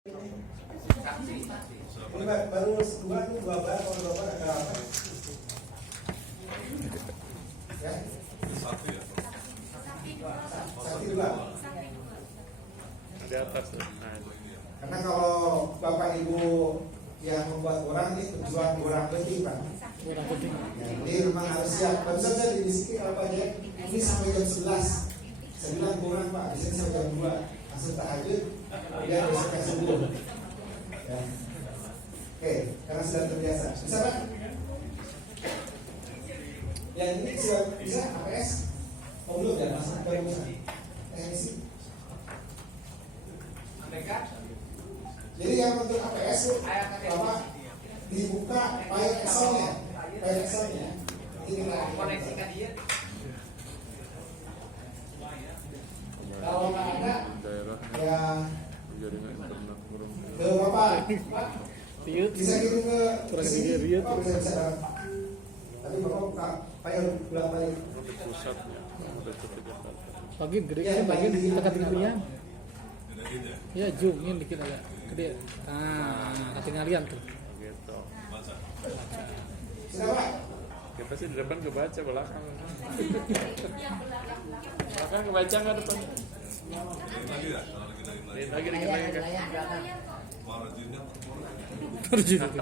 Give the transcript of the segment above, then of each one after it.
Ini baru dua nih, dua kalau ada apa? Ya? Satu ya. Satu dua. Di atas. Karena kalau bapak ibu yang membuat orang ini tujuan orang penting pak. Kurang penting. Ya, jadi memang harus siap. Barusan saya dibisiki apa aja? Ini sampai jam 11. Saya bilang kurang pak. Di sini sampai jam 2. Langsung tahajud. Kemudian besoknya subuh. Ya. Oke, karena sudah terbiasa. Bisa pak? Yang ini bisa APS? Oh belum ya, masih baru bisa. Teknisi. Jadi yang untuk APS itu bahwa dibuka file Excel-nya, ini koneksikan dia. Kalau nggak ada, ya ke bapak, bisa kirim ke sini. Oh, bisa. Tapi bapak buka file bulan balik. Pagi gede kan pagi dekat dengan lian. Ya zoomnya dikit agak gede. Nah, ketinggalan tuh. Gitu. Sudah pak? Kita sih di depan kebaca, belakang. Belakang kebaca nggak depan? Lagi ya, Lagi kan. marginnya Terus itu.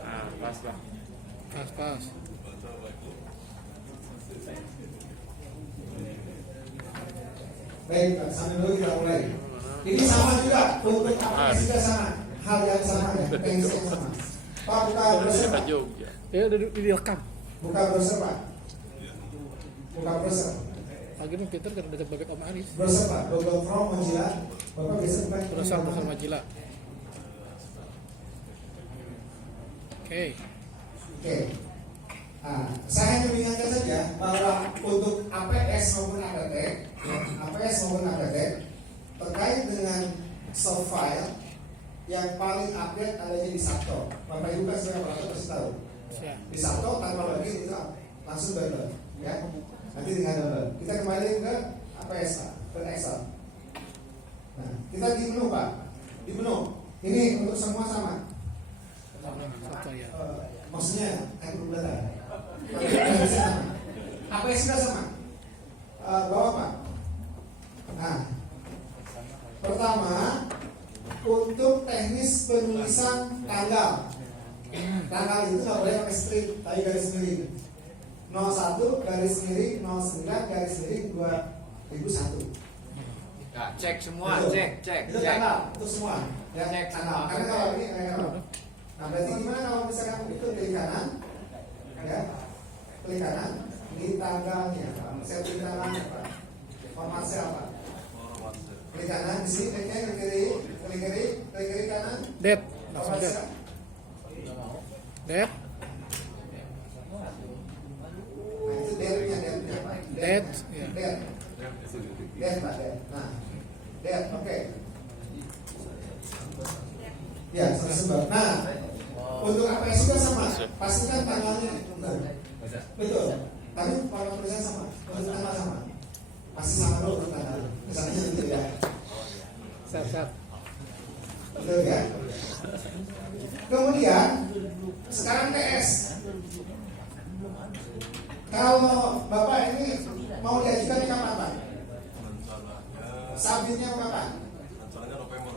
Ah, pas lah. Pas. Baik, Pak. Sambil dulu kita mulai. Ini sama juga, untuk APS juga sama. Hal yang sama ya, tensi yang sama. Pak, buka browser Pak. Jogja. Ya udah direkam. Buka browser Pak. Buka browser. Pagi nih Peter kan dekat bagian Om Aris. Browser Pak, Google Chrome, Mozilla. Bapak biasa buka Browser Mozilla. Oke. Nah, saya hanya mengingatkan saja bahwa untuk APS maupun APT terkait dengan soft file yang paling update adanya di Sabto. Bapak Ibu kan sudah pasti tahu. Di Sabto tanpa lagi itu langsung download, ya. Nanti tinggal download. Kita kembali ke APS ke Excel. Nah, kita di menu Pak. Di menu. Ini untuk semua sama. Apa ya? Maksudnya data. APS sudah sama. Bawa Pak. Nah, pertama untuk teknis penulisan tanggal. Tanggal itu nggak boleh pakai strip, tapi garis miring. 01 garis miring 09 garis miring 2001. Nah, cek semua, Betul. cek. Itu tanggal, itu semua. Ya, Cek tanggal. Karena kalau ini nah, berarti gimana kalau misalkan itu klik kanan, ya, klik kanan, ini tanggalnya, Pak. Saya klik tanggalnya, Pak. Format sel, Pak. Klik kanan di sini, klik kiri kanan. Date. Langsung Format date. sel. Date. Nah, itu date-nya, Pak. Date, ya. Date, Pak. Nah, date, oke. Ya, sebab. Nah, untuk APS juga sama. Pastikan tanggalnya. Betul. Tapi kalau tulisan sama, untuk tanggal sama. Pasti sama dulu untuk tanggal. Misalnya gitu ya. Siap. Betul ya. Kemudian sekarang TS. Kalau Bapak ini mau diajukan kapan Pak? Sabitnya kapan? rencananya November.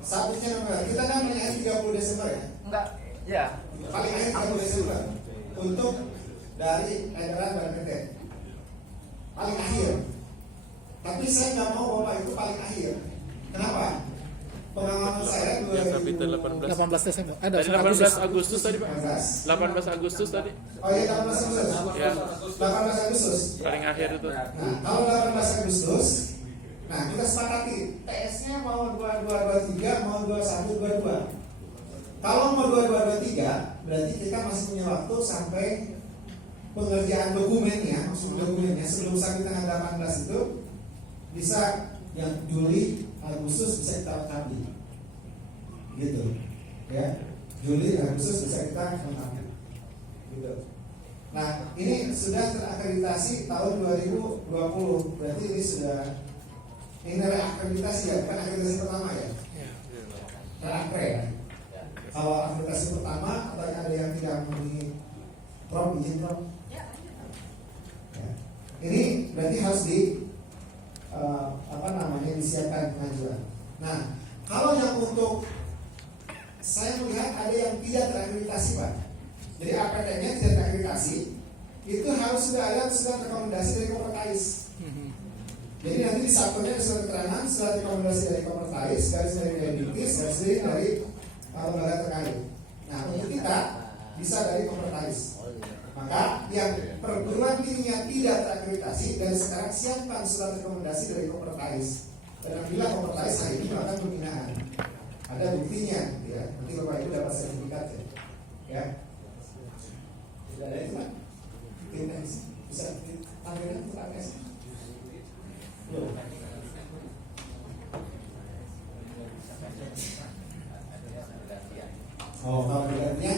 Sabitnya November. Kita kan punya 30 Desember ya. Enggak, ya. Paling akhir 30 Desember untuk dari edaran BPT. Paling akhir. Tapi saya nggak mau Bapak itu paling akhir. Kenapa? Pengalaman saya 18 Desember. Ada Tadi 18 Agustus tadi Pak. 18. 18 Agustus tadi. Oh iya 18 Agustus. Ya. 18 Agustus. Paling akhir itu. Nah, kalau 18 Agustus, nah kita sepakati TS-nya mau 2223, mau 2122. Kalau mau 2223, berarti kita masih punya waktu sampai pengerjaan dokumennya, maksud dokumennya sebelum sampai tanggal 18 itu bisa yang Juli, Agustus bisa kita lengkapi. Gitu. Ya. Juli, Agustus bisa kita lengkapi. Gitu. Nah, ini sudah terakreditasi tahun 2020. Berarti ini sudah Ini nilai akreditasi ya, bukan akreditasi pertama ya. Nilai akre ya. Kalau akreditasi pertama atau ada yang tidak memenuhi prom, izin prom. Ya. Ini berarti harus disiapkan pengajuan. Nah, kalau yang untuk saya melihat ada yang tidak terakreditasi Pak. Jadi APT-nya tidak terakreditasi, itu harus sudah ada surat rekomendasi dari Kompertais. Jadi nanti di satunya ada surat keterangan, surat rekomendasi dari Kompertais, garis dari diabetes, garis dari lembaga terkait. Nah, untuk kita bisa dari Kompertais. Maka yang perguruan tingginya tidak terakreditasi dan sekarang siapkan surat rekomendasi dari Kompertais. Dan apabila Kompertais hari ini melakukan pembinaan, ada buktinya, ya. Nanti Bapak Ibu dapat sertifikat ya. Tidak ada itu Pak? Bisa tampilkan untuk APS? Belum. Oh, kalau dilihatnya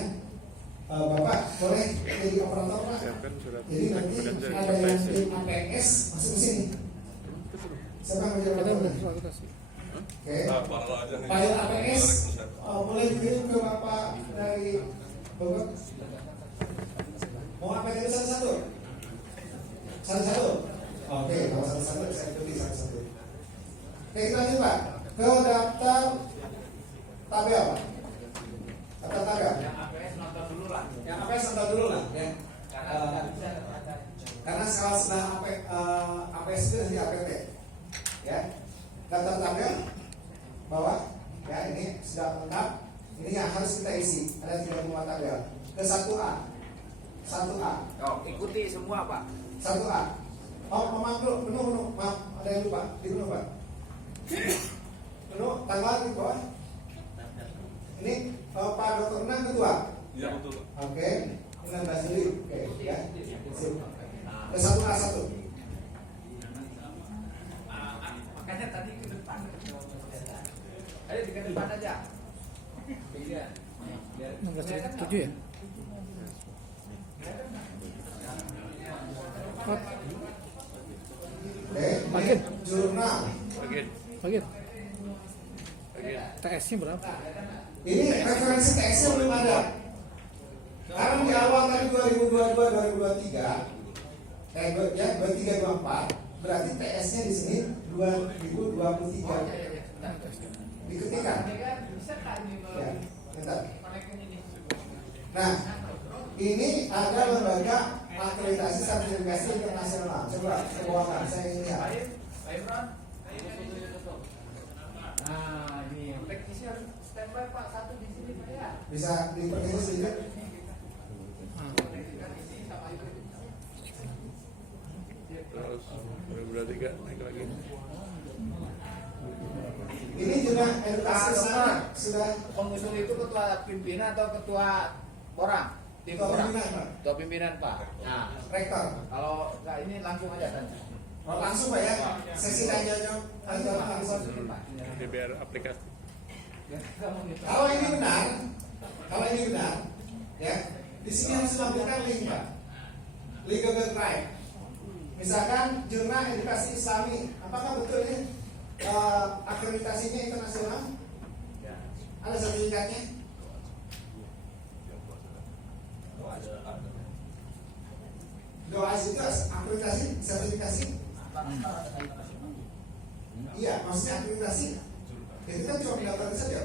Bapak boleh jadi operator Pak. Jadi nanti ada yang tim APS masuk ke sini. Siapa yang menjadi operator? Oke. File APS boleh dikirim ke Bapak dari Bogor. Mau APS itu satu-satu? Satu-satu? Oke, kalau satu-satu saya ikuti satu-satu. Oke, kita lanjut Pak. Ke daftar tabel Pak. Daftar tabel. Yang APS nonton dulu lah. Yang APS nonton dulu lah ya. Karena skala sudah APS itu nanti APT. Ya. Daftar tabel bawah ya, ini sudah lengkap. Ini yang harus kita isi. Ada 35 tabel. Ke 1A. 1A. Oh, ikuti semua Pak. 1A. Oh, maaf dulu, penuh. Maaf, ada yang lupa. Dipenuh Pak. Penuh, tanggal di bawah. Ini Pak Dr. Nan ketua. Iya betul. Oke, 19 Juli. Oke, ya. Sip. Ke 1A1. Makanya tadi ke depan. Ayo ke depan aja. Iya. 16.7 ya? Oke, jurnal. Bagian. TS-nya berapa? Ini referensi TS-nya belum ada. Karena di awal tadi 2022 2023, ya 23 24, berarti TS-nya di sini 2023. Diketikkan. Ya, bentar. Nah, ini ada lembaga akreditasi sertifikasi internasional. Coba bawakan, saya ingin lihat. Nah, ini teknisi harus standby Pak, satu di sini Pak ya. Bisa diperkecil sedikit. Terus 2023 naik lagi. Ini juga edukasi sana sudah Pengusung itu ketua pimpinan atau ketua orang? Tim ketua orang? pimpinan Pak, Ketua pimpinan Pak. Nah, rektor. kalau nggak ini langsung aja tanya. Oh, langsung Pak ya, sesi tanya langsung. DBR aplikasi. Kalau ini benar, ya, di sini harus tampilkan link Pak, link Google Drive. Misalkan jurnal edukasi Islami, apakah betul ini akreditasinya internasional? Ada sertifikatnya? Doa itu akreditasi, sertifikasi? Iya, maksudnya akreditasi. Itu kan cuma pendaftaran saja.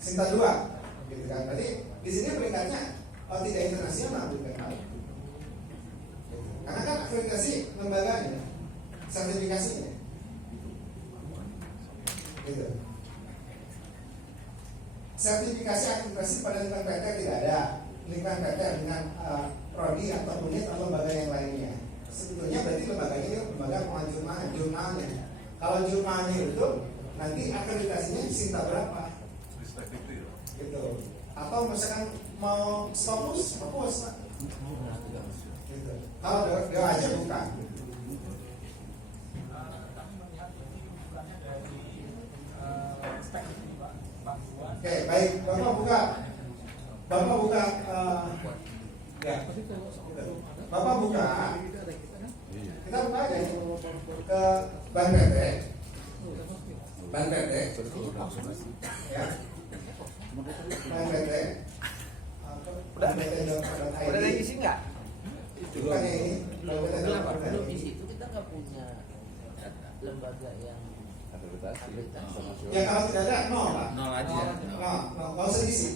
Sinta 2, gitu kan? Tadi di sini peringkatnya tidak internasional, bukan? Karena kan akreditasi lembaganya, sertifikasinya, gitu. Sertifikasi akreditasi pada lingkungan PT tidak ada, lingkungan PT dengan prodi atau unit atau lembaga yang lainnya. Sebetulnya berarti lembaganya itu lembaga pengajuan jurnalnya. Kalau jurnalnya itu nanti akreditasinya disinta berapa? Gitu. Atau misalkan mau fokus Pak. Gitu. Kalau dia aja bukan. Oke, baik. Bapak buka. Ya. Bapak buka. Kita buka aja ke ban PT, ya, ban PT, Udah ada isi nggak? bukan yang ini, ban PT Kenapa? bukan Belum ini. isi itu kita nggak punya lembaga yang akreditasi. Ya kalau tidak ada nol Pak, Nol aja. nol, nggak usah diisi.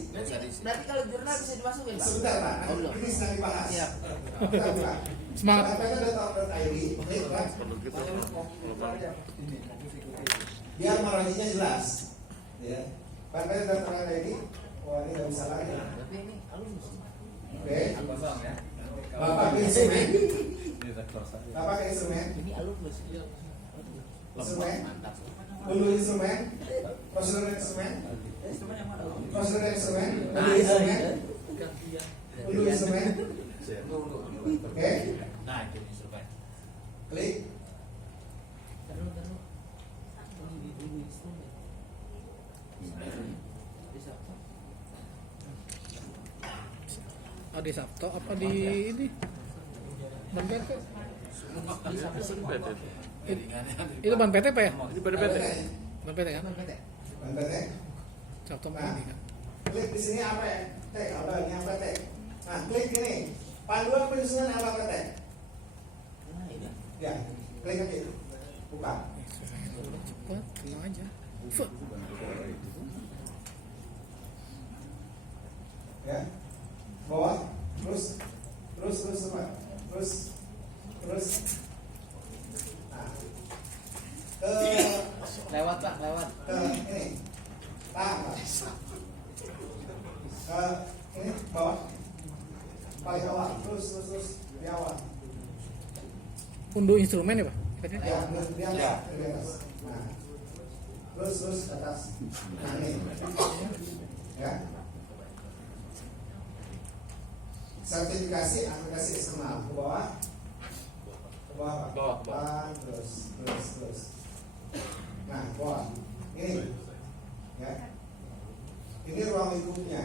Berarti kalau jurnal bisa dimasukin Pak? Sebentar Pak, Oh, belum. ini sedang dibahas. Siap. Kita buka. Semangat. Banpeta.org.id, klik Pak. Biar marahnya jelas, ya. Banpeta.org.id, wah ini nggak bisa lagi. Tapi ini alumni. Oke, Kosong ya. Bapak ke instrumen, Bapak ke instrumen, Ini alumni. instrumen, Mantap. dulu instrumen, prosedur instrumen, Instrumen yang mana? prosedur instrumen, Nah, dulu instrumen, iya. dulu instrumen, oke, Nah, itu instrumen. klik, Taruh. Ini dulu instrumen. Bisa apa? Di Sabto apa di ini? Ban PT. Bisa sih. Itu ban PT Pak ya? Ini pada PT. Ban PT kan? Banpeta, Sabto nah, ini kan. klik di sini apa ya? Tek, apa ini apa tek? Nah, klik ini, panduan penyusunan apa tek? Nah, ini. Ya, klik aja, buka. Cepat, tenang aja. Fuh. Ya, bawah, terus, apa? Terus, nah, Lewat Pak, lewat. ke ini, tahan, Pak. Ini bawah, paling bawah, terus di awal. Unduh instrumen ya Pak? Tadi? Ya, di atas, di atas. Nah, terus ke atas. Nah, ini, ya. Sertifikasi aplikasi eksternal ke bawah, Pak. Bawah. Terus. Nah, bawah. Ini, ya. Ini ruang lingkupnya.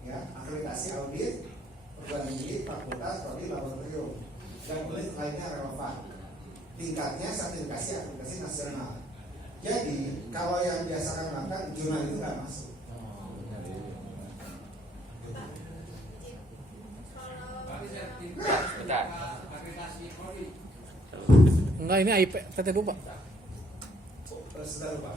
Ya, akreditasi audit, perguruan tinggi, fakultas, prodi, laboratorium, dan unit lainnya relevan. Tingkatnya sertifikasi akreditasi nasional. Jadi, kalau yang biasa kan makan jurnal itu nggak masuk. Bentar. Enggak, ini IP PT dulu Pak. Sudah lupa.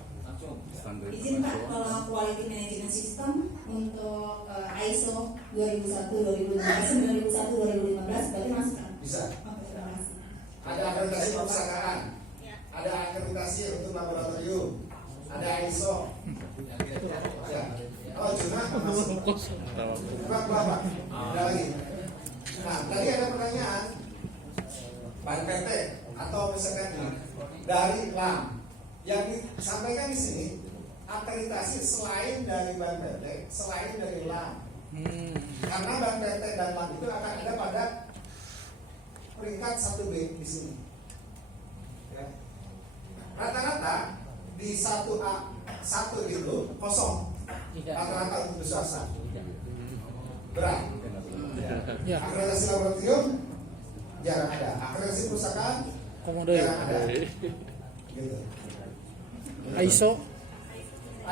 Izin Pak, kalau Quality Management System untuk ISO 2001, 2015, 9001, 2015 berarti masuk kan? Bisa. Oke, terima kasih. Ada akreditasi perpustakaan, ada akreditasi untuk laboratorium, ada ISO. Ya. Oh, cuma masuk. Berapa? Ada lagi. Nah, tadi ada pertanyaan Ban PT atau misalkan ini dari LAM yang disampaikan di sini akreditasi selain dari Ban PT, selain dari LAM. Karena Ban PT dan LAM itu akan ada pada peringkat 1B di sini. Ya. Rata-rata di 1A 1 itu kosong. Rata-rata untuk swasta. Berat. Ya. Akreditasi laboratorium jarang ada. Akreditasi perpustakaan Komodo jarang ya. ada. Gitu. ISO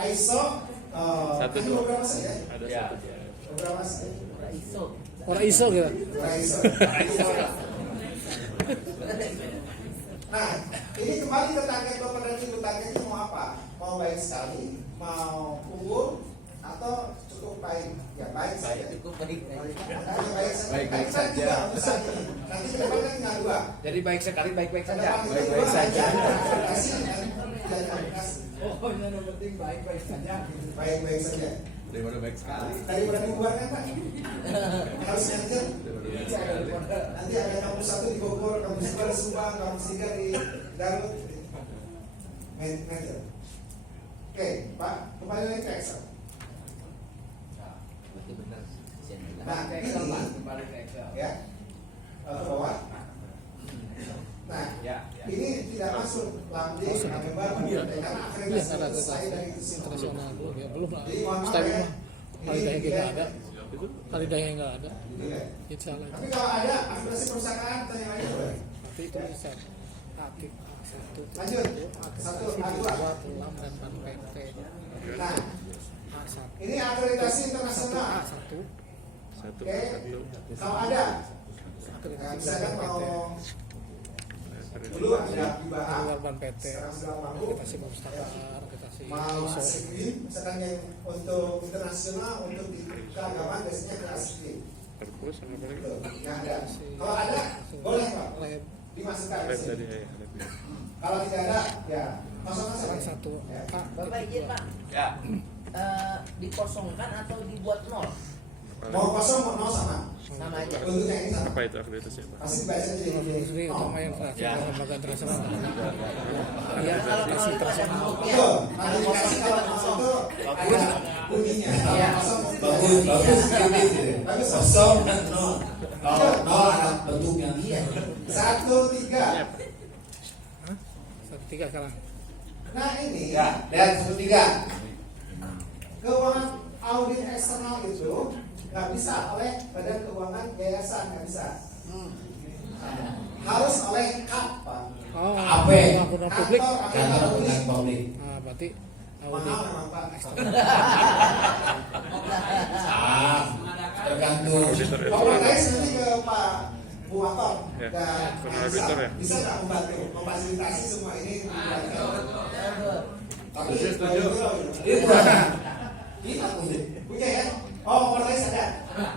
ISO Satu, hanya dua. beberapa saja. Ada Ya. satu. Beberapa saja. ISO. orang ISO gitu. ISO. Nah, ini kembali ke target Bapak dan Ibu, targetnya mau apa? Mau baik sekali, mau unggul, atau cukup baik? Ya baik saja. Cukup baik. Baik saja. Nanti ke depan kan tinggal dua. Jadi baik sekali, baik-baik Ke saja. depan itu Baik-baik dua saja. Kasih dan aplikasi. Oh, yang penting baik-baik saja. Baik-baik saja. Daripada baik sekali. Daripada dibuat kan Pak? Harus manajer. Nanti ada kampus 1 di Bogor, kampus 2 di Subang, kampus 3 di Garut. Manajer. Oke, Pak, kembali lagi ke Excel. Berarti benar. Nah, Ke Excel, Pak. Kembali ke Excel. Ya, ke bawah. Nah, Ya. ini tidak masuk lambung gambar karena akreditasi itu selain dari itu semua. Internasional dulu ya belum lah. Jadi mohon maaf Style ya, mah paling kayak kita ada. Itu Alidanya nggak ada. Tidak. Insya Allah. Tapi kalau ada akumulasi perusahaan tanya lagi boleh. Tapi itu bisa aktif A1. Lanjut. Satu, A2. buat ulang dan ban PT. Nah, A1. ini akreditasi internasional. A1. satu Oke. satu. Kalau ada, nah, misalkan mau dulu ada IBA, Keluar ban PT. sekarang sudah mampu. Akreditasi perpustakaan, akreditasi Mau ISO. ASIKRIM, misalkan yang untuk internasional, untuk di keagamaan biasanya ke ASIKRIM. Perpus sama apa lagi? Tuh, nggak ada. Kalau ada, boleh Pak, Lab dimasukkan di Lab sini. tadi ya. Kalau tidak ada, ya kosong-kosong. A1. Ya. A. Bapak izin Pak, Ya. dikosongkan atau dibuat nol? Mau kosong mau nol sama. Sama aja. Bentuknya ini sama. Apa itu akreditasi apa? Pasti dibaca jadi Sendiri untuk nol. menginflasi Ya. lembaga internasional. Iya, Kalau nol itu ada bentuknya. Betul. Nanti dikasih kalau nol itu ada bunyinya. Kalau Ya. kosong Bagus gitu. Bagus. Kosong dan nol. Kalau nol ada bentuknya. Iya. 1, 3. Hah? 1-3 sekarang. Nah ini Ya, lihat 1-3. keuangan audit eksternal itu nggak bisa oleh badan keuangan yayasan, nggak bisa. Harus oleh KAP, Pak. Oh, AP. akuntan publik. Kantor akuntan publik. Nah, berarti audit. Mahal memang Pak. Ah, tergantung. Auditor itu Kalau guys nanti ke Pak Buator Ya, dan bukan Aisyah, auditor ya? bisa nggak membantu memfasilitasi semua ini? Tapi Setuju. Itu kita punya ya. Oh, Kopertais ada.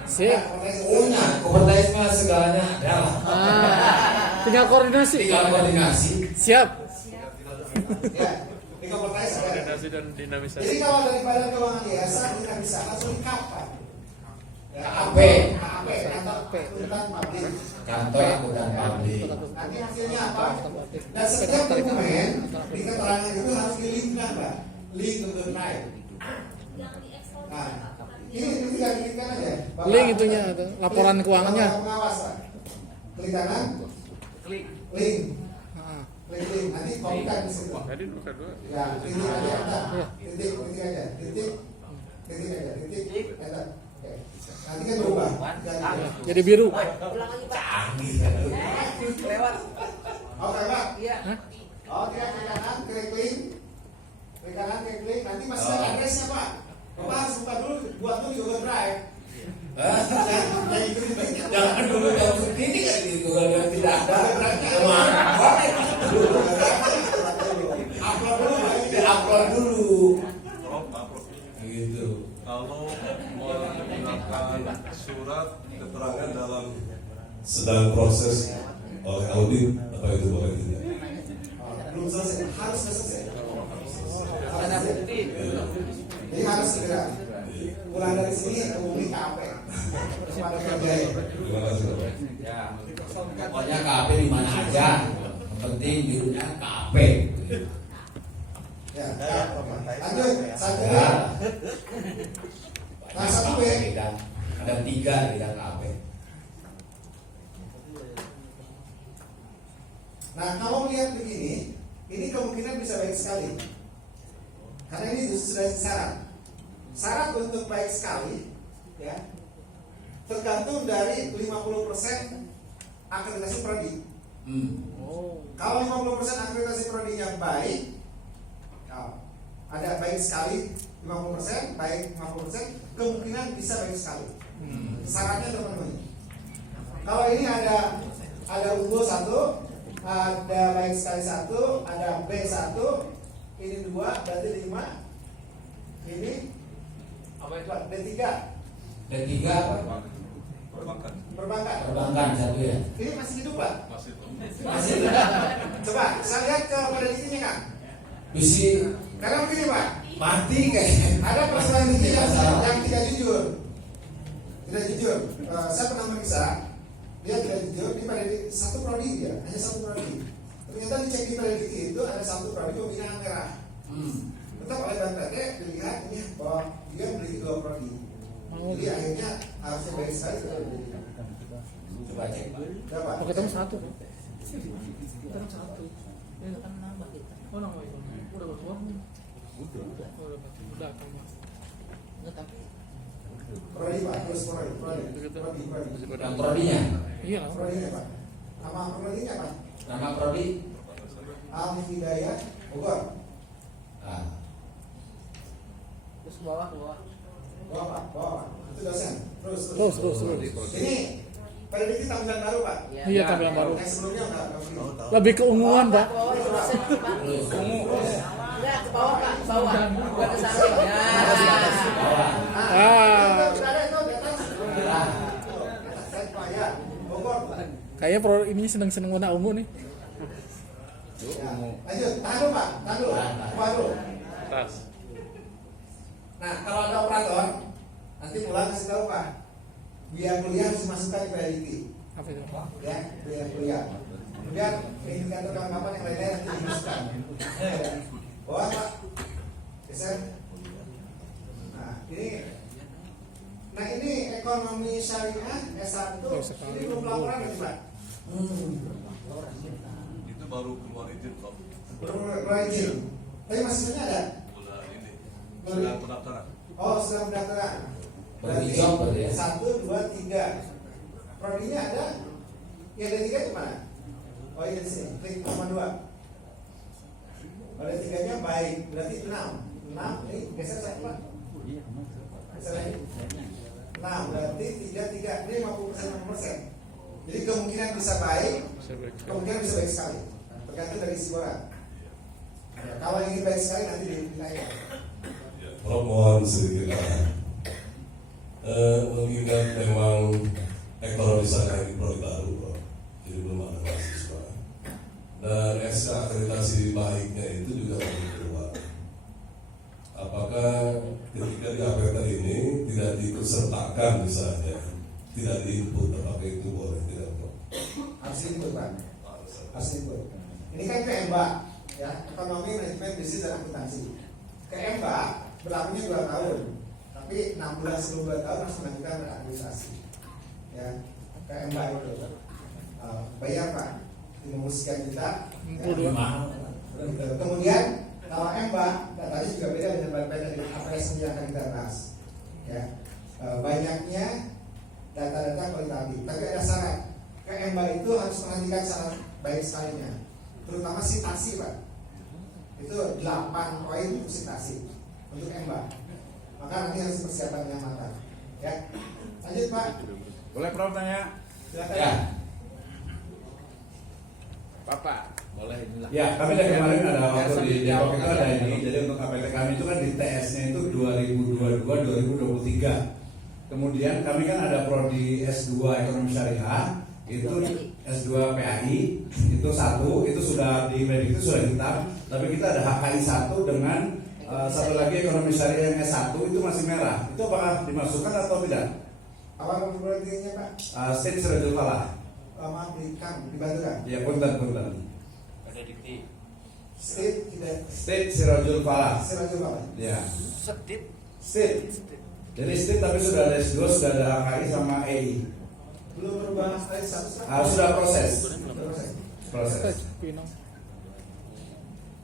Sip. Kopertais ada. punya kompetensi mah segalanya ada lah. Tinggal koordinasi. Tinggal koordinasi. Siap. Ya, di Kopertais ada. Koordinasi dan dinamisasi. Jadi kalau dari badan keuangan yayasan kita bisa langsung di KAP, Pak. Ya, KAP. KAP, kantor akuntan publik. Kantor akuntan publik. Nanti hasilnya apa? Dan setiap dokumen di keterangan itu harus dilinkkan, Pak. Link untuk drive. Nah, ini tinggal dilinkkan aja. Bapak- Link itunya, itu, laporan keuangannya. Bapak pengawas, Pak. Klik kanan, Klik. link, Nah, link. Nanti kopikan di situ. Tadi bukan dua. Ya, titik aja, enter. Iya. Titik aja, titik aja, titik, enter. Oke. Nanti kan berubah. jadi biru. Ulang lagi Pak. Canggih. Lewat. Oke, Pak. Iya. Oh, dia klik kanan, klik link. Klik kanan, klik link. Nanti masih ada adresnya, Pak. Bapak harus buka dulu, buat dulu Google Drive. Jangan ikutin link. Jangan dulu yang ini kan di Google yang tidak ada. Upload dulu, Pak. Di-upload dulu. Gitu. Kalau menggunakan surat keterangan dalam sedang proses oleh audit apa itu boleh tidak? Belum selesai, harus selesai. Ada bukti. Jadi harus segera. Mulai dari sini umumnya KAP. Kepada kerja. Terima kasih. Bapak. Ya. Pokoknya KP di mana aja. Yang penting birunya KP. Ya, lanjut. Satu. Ya. Nah, satu B. Ada 3 di dalam KP. Nah, kalau melihat begini, ini kemungkinan bisa baik sekali. Karena ini sudah syarat. Syarat untuk baik sekali, ya, tergantung dari 50% akreditasi prodi. Kalau 50% akreditasi prodinya baik, ada baik sekali 50%, baik 50%, kemungkinan bisa baik sekali. Syaratnya terpenuhi. Kalau ini ada unggul 1, ada baik sekali 1, ada B1, ini 2, berarti 5, ini Apa itu? D3, D3 apa? Perbankan. perbankan. Perbankan satu ya. Ini masih hidup, Pak? Masih itu. Masih. Coba saya lihat ke penelitinya, Kang. Bisi Karena begini, Pak, mati kayaknya. ada persoalan ini yang tidak jujur. Tidak jujur. Saya pernah meriksa, dia tidak jujur. Di peneliti satu prodi dia, hanya satu prodi. Ternyata dicek di peneliti itu ada satu prodi pembinaan merah. Tetap oleh BNPT dilihat ini bahwa dia memiliki 2 prodi. Jadi akhirnya harusnya baik sekali. Coba cek. Berapa? Oh, ketemu 1. Ketemu 1. Itu kan nambah kita. Oh, nambah itu. Udah berapa? Udah tambah. Enggak tapi Prodi Pak, terus prodi. Yang prodinya, Iya. Prodinya Pak. Nama prodinya Pak. nama prodi. Al Hidayah Bogor. Ah, Terus ke bawah. Bawa Pak, bawa Pak. Itu dosen. Terus. Terus. Ini prediksi tampilan baru Pak. Iya, tampilan baru. Yang sebelumnya enggak begini. Lebih keunguan, Pak. Ke bawah dosen, Pak. Enggak, ke bawah, Pak. Ke bawah. Bukan ke samping. Ya. Ah. Itu ada itu di atas. Saya Pak ya. Bogor. Kayaknya pro ini seneng-seneng warna ungu nih. Ya. Lanjut, tahan dulu Pak, tahan dulu. Baru. Tas. Nah, kalau ada operator, nanti pulang kasih tahu Pak. Biaya kuliah harus dimasukkan di prediksi. Apa itu? Ya, biaya kuliah. Kemudian indikator kapan yang lainnya nanti dimasukkan. Bawa Pak. Geser. Nah ini ekonomi syariah S1 ini belum laporan nih Pak. Itu baru keluar izin kok. Belum keluar izin. Tapi masih ada? Bulan ini. Sedang pendaftaran. Oh, sedang pendaftaran. Berarti Hijau berarti ya? 1, 2, 3. Prodinya ada? Yang ada 3 itu mana? Oh ini di sini. Klik nomor 2. Ada 3-nya baik. Berarti 6. 6 ini geser satu Pak. Geser lagi. 6 berarti 3. Ini 50%. Jadi kemungkinan bisa baik, kemungkinan bisa baik sekali. Tergantung dari isi koran. Ya, kalau ingin baik sekali nanti ditanya. Prof mohon sedikit mengingat memang ekonomi syariah ini prodi baru, Prof. Jadi belum ada mahasiswa. Dan SK akreditasi baiknya itu juga belum keluar. Apakah ketika di APT ini tidak diikutsertakan misalnya, tidak diinput, apakah itu boleh tidak, Prof? Harus input Pak. Harus input. Ini kan KMBA, ya, ekonomi manajemen bisnis dan akuntansi. KMBA berlakunya 2 tahun, tapi 6 bulan sebelum 2 tahun harus melanjutkan berakreditasi. Ya, KMBA itu bayar Pak, 50 sekian juta. Ya. Kemudian kalau MBA datanya juga beda dengan berbeda dengan APS yang akan kita bahas. Ya, banyaknya data-data kualitatif, tapi ada syarat. KMBA itu harus perhatikan syarat baik sekalinya, terutama sitasi Pak. Itu 8 poin untuk sitasi untuk MBA. Maka nanti harus persiapan yang matang. Ya, lanjut Pak. Boleh Prof tanya? Silakan. ya. Bapak, boleh inilah. Ya, kami dari kemarin ada waktu di Depok itu ada ini. Jadi untuk KPT kami itu kan di TS-nya itu 2022-2023. Kemudian kami kan ada prodi S2 Ekonomi Syariah, itu S2 PAI, itu 1, itu sudah di prediksi sudah hitam. Tapi kita ada HKI 1 dengan satu lagi Ekonomi Syariah yang S1 itu masih merah. Itu apakah dimasukkan atau tidak? Apa prodinya Pak? State Sirajul Falah. Maaf di Kang, dibantu kan? Ya, punten. Ada dikti. State tidak State Sirajul Falah. Sirajul Falah. Ya. Sedip. State. Jadi state tapi sudah ada S2, sudah ada HKI sama EI. Belum berubah dari satu. Sudah proses. Tes Pinang.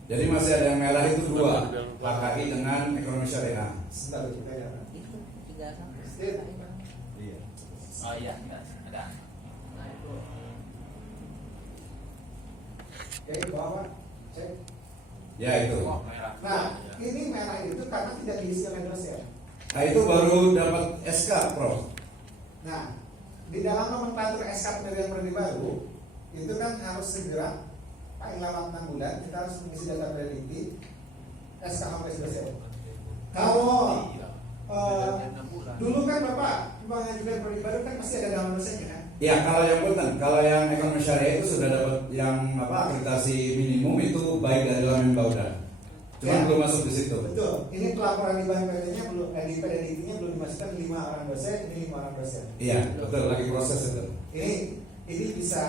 Jadi masih ada yang merah itu 2, HKI dengan ekonomi syariah. Sebentar kita ya. Itu 3 sama. State. Iya. Oh iya, ada. Oke, bawa cek. Ya itu. Nah, ini merah itu karena tidak diisi oleh dosen. Nah itu baru dapat SK, Prof. Nah, di dalam nomenklatur SK penerimaan prodi baru itu kan harus segera paling lama 6 bulan kita harus mengisi data prediksi SK sampai dosen. Kalau dulu kan Bapak mengajukan prodi baru kan pasti ada nama dosennya kan? Ya kalau yang punten, kalau yang ekonomi syariah itu sudah dapat yang akreditasi minimum itu baik dari Lamin Bauda. Cuma Ya. belum masuk di situ. Betul. Ini pelaporan di bahan PT-nya belum, di PDDT-nya belum dimasukkan 5 orang dosen, ini 5 orang dosen. Iya, betul lagi proses itu. Ini bisa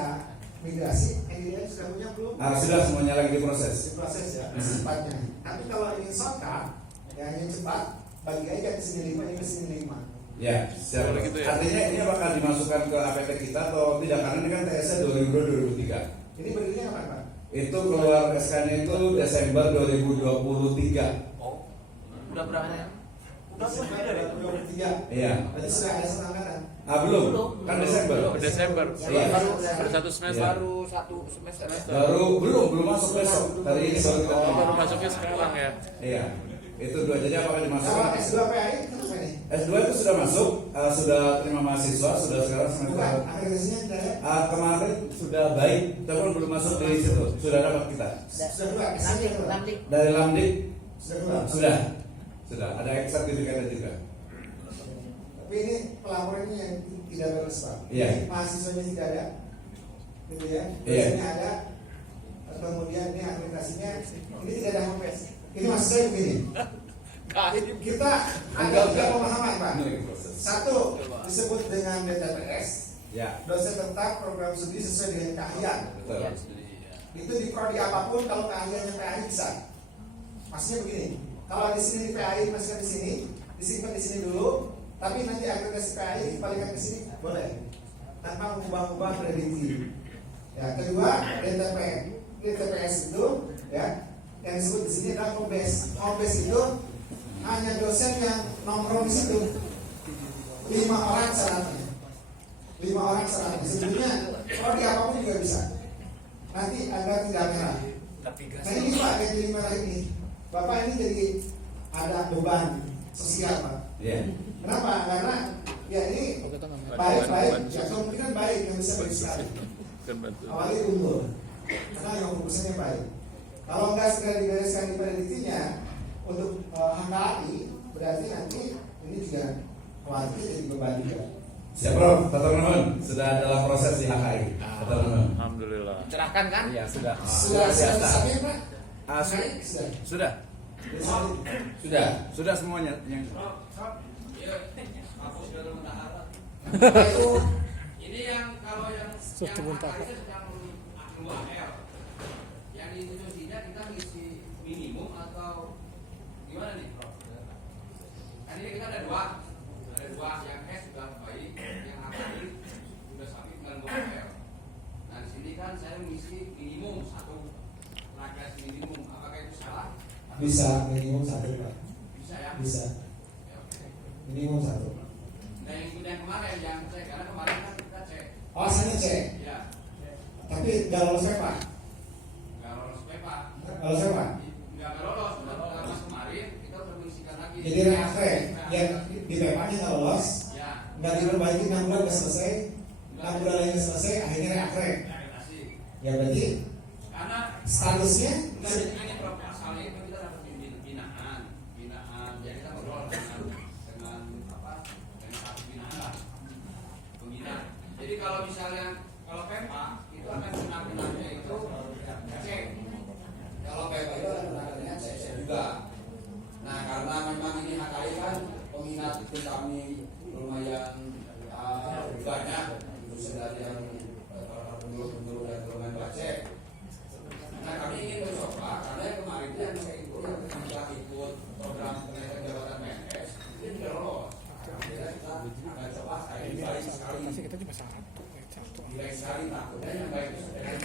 migrasi, engineering sudah punya belum? Sudah semuanya lagi diproses. Diproses ya, secepatnya. Tapi kalau ingin shortcut, yang ingin cepat, bagi aja ke sini 5, ini ke sini 5. Ya, siap. Boleh gitu ya? Artinya ini bakal dimasukkan ke APT kita atau tidak? Karena ini kan TS-nya 2022-2023. Ini berdirinya kapan Pak? Itu keluar SK-nya itu Desember 2023. Oh, udah berapa ya? Desember 2023. Iya. Berarti sudah ada satu angkatan. Belum. Kan Desember. Desember. Iya. Baru satu semester. Baru satu semester. Belum masuk besok. Hari ini baru kita. Oh, baru masuknya sekarang ya. Iya. Itu dua, jadi apakah Kalau dimasukkan? S2 PAI itu apa nih? S2 itu sudah masuk, sudah terima mahasiswa, sudah sekarang Bukan, semester. akreditasinya tidak ada. Kemarin sudah baik, tapi belum masuk di situ. Sudah dapat kita. Sudah keluar, S2 keluar. Lamdik. Dari Lamdik Sudah keluar. sudah. Ada sertifikatnya juga. Tapi ini pelaporannya yang tidak bagus Pak. Iya. Mahasiswanya tidak ada, gitu ya. Iya. Dosennya ada. Kemudian ini akreditasinya, ini tidak ada homepage. Ini maksud saya begini. Kita ada tiga pemahaman Pak. Satu disebut dengan DTPS. Ya. Dosen tetap program studi sesuai dengan keahlian. Betul. Itu di prodi apapun kalau keahliannya PAI bisa. Maksudnya begini, kalau di sini di PAI masukkan di sini, disimpan di sini dulu, tapi nanti akreditasi PAI dikembalikan ke sini boleh, tanpa mengubah-ubah krediti. Ya, kedua DTPS itu ya yang disebut di sini adalah home base. Home base itu hanya dosen yang nongkrong di situ. 5 orang syaratnya. 5 orang syaratnya. Sebetulnya prodi apapun juga bisa. Nanti agar tidak merah. Nah ini Pak, yang jadi merah ini, Bapak ini jadi ada beban sosial Pak. Iya. Kenapa? Karena ya ini baik-baik, ya kemungkinan baik yang bisa baik sekali. Awalnya unggul, karena yang urusannya baik. Kalau nggak segera dibereskan di prediktinya untuk HKI, berarti nanti ini juga khawatir jadi beban juga. Siap Prof, Dr. Nuhun sudah dalam proses di HKI. Dr. Nuhun. Alhamdulillah. Cerahkan kan? Iya, sudah. Sudah sampai Pak? Sudah. Sudah semuanya yang Ini yang kalau yang Muntahar. yang 2L yang institusinya kita ngisi minimum atau gimana nih Prof? Kan ini kita ada dua yang S sudah baik, yang HKI sudah sampai dengan 2L. Nah di sini kan saya mengisi minimum 1 nakes minimum, apakah itu salah? Bisa minimum 1 Pak. Bisa ya? Bisa. Ya, oke. Minimum 1. Nah yang kemarin yang cek, karena kemarin kan kita cek. Oh, saya cek. Ya. Tapi nggak lolos PEPA. Nggak lolos PEPA. Nggak lolos PEPA. Nggak lolos. Karena kemarin kita udah mengisikan lagi. Jadi reakre yang di PEPA-nya nggak lolos, Ya. nggak diperbaiki 6 bulan nggak selesai, 6 bulan lagi nggak selesai, akhirnya reakre. Akreditasi. Ya berarti Karena statusnya nggak jadi ini Prof, asalnya itu kita dapat binaan. Jadi kita ngobrol dengan apa? Dengan satu binaan lah. Pembina. Jadi kalau misalnya kalau PEPA itu akan binaan-binaannya itu cek. Kalau PEPA itu akan binaan-binaannya cek juga. Nah karena memang ini HKI kan peminat itu kami lumayan banyak dosen dari yang para penduduk dan golongan bacek. Nah kami ingin mencoba karena yang kemarin itu yang saya ikut yang sudah ikut program kenaikan jabatan PNS itu juga lolos. Akhirnya kita akan coba ini baik sekali. Kita cuma satu. Baik sekali takutnya yang baik itu dengan